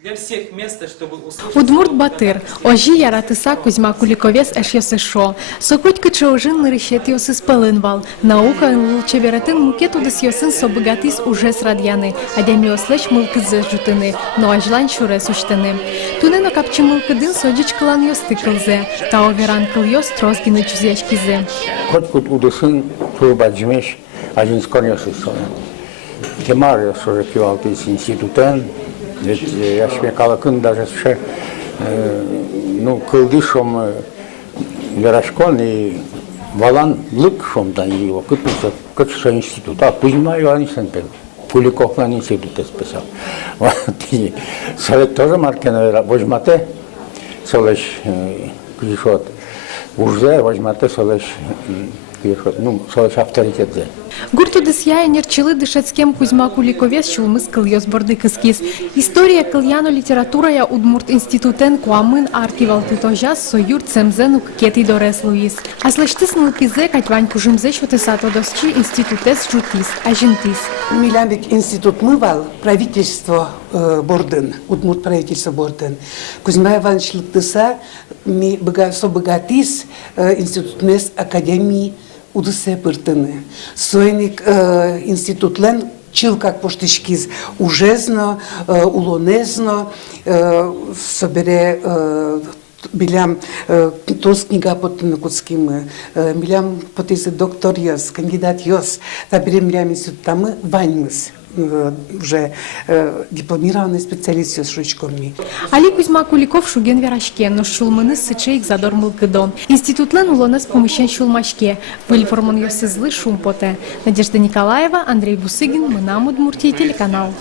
Для всех место, чтобы услышать... Удмурт Батыр, ожи яратыса Кузьма Куликовес эш йосышо. Сокуть кычоужин нырыщет йосыс пылынвал. Наука лучше вератын мукет удыс йосын собыгатис уже срадьяны. Адями ослеч мылкызы жутыны, но ажлан шурес уштыны. Тунено капчы мылкыдын содич кылан йосты кылзе. Тао веран кыл йос трозгины чузячкизе. Хоть кут удысын турбаджмеш один скорнёсысын. Темар уже кивалтыс институтен. Ведь я шмекалакын даже ще, ну, кылдышом верашкон и валан лык шомда его кытнуса кытша института. Кузьма Иванишин Куликовлан институте списал. Вот и совет тоже маркена возьмате, солеш кишот уже возьмате солеш кишот, ну солеш авторитет зе. Гурту десья нерчилы дышецкем Кузьма Куликовес чулмыс кыльёс борды кыскис. История кыльяно литература я Удмурт институтен куамын артивалты тожас союр цемзену кети дорес Луис. А слыштыс нылкизе катьвань кужимзе шотесато досчи институтес жутис, ажинтис. Милянбек институт мывал правительство Борден, Удмурт правительство Борден. Кузьма Иванович лыктыса ми богатис институтнес академии удысе пыртыны. Сойник институтлен чил как поштышкиз ужезно, улонезно, собере билям тос книга под накутским, билям потисы доктор йос, кандидат йос, таберем билям институтамы ваньмыс. Уже дипломированный специалист с шучками. Али Кузьма Куликов шуген верашке, но шулманы сычейк задор мылкыдон. Институтлен улонес помещен шулмашке. Выльформон йосызлы шумпоте. Надежда Николаева, Андрей Бусыгин, Мынам Удмуртия, телеканал.